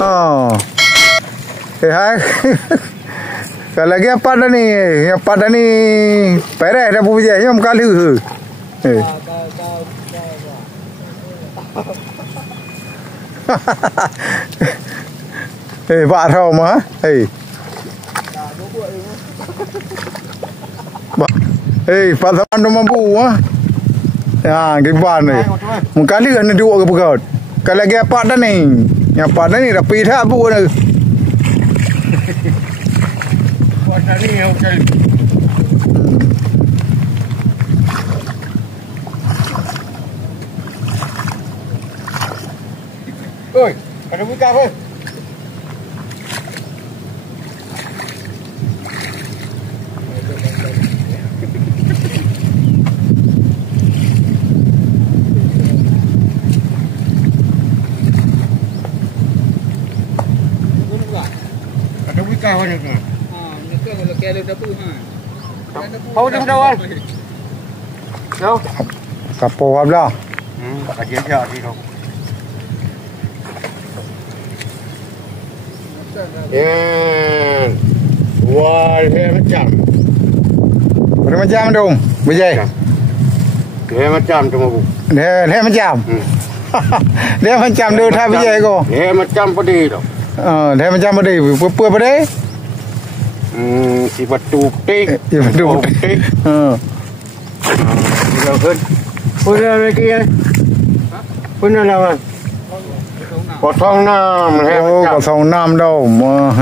Oh. Hai. Kalau lagi apa dah ni? Apa dah ni? Pereh dah punya jom kali ke. Pak rau mah. Pak Taman tu mampu ah. Ya, gimana ni? Mungkali kan dua ke pekat. Kalau lagi apa dah ni? Yang apa dah ni rapi dah bu ni. Buat dah ni yang kali. Oi, ada buka apa? Ada buka apa ni? Mereka kalau kira dapur Kau dah dawan. Yo. Kapau apa? Lagi aja di kau. Wah, macam. Macam dong, Bijay. Dia macam tu mabu. Dia macam. Dia macam dia tak Bijay ko. Dia macam padi tu. Dia macam padi. Apa padi? Si batu tik. Si batu tik. Bila kan. Punya lagi ya. Punya lawan. 06. Oh, 06 đâu mà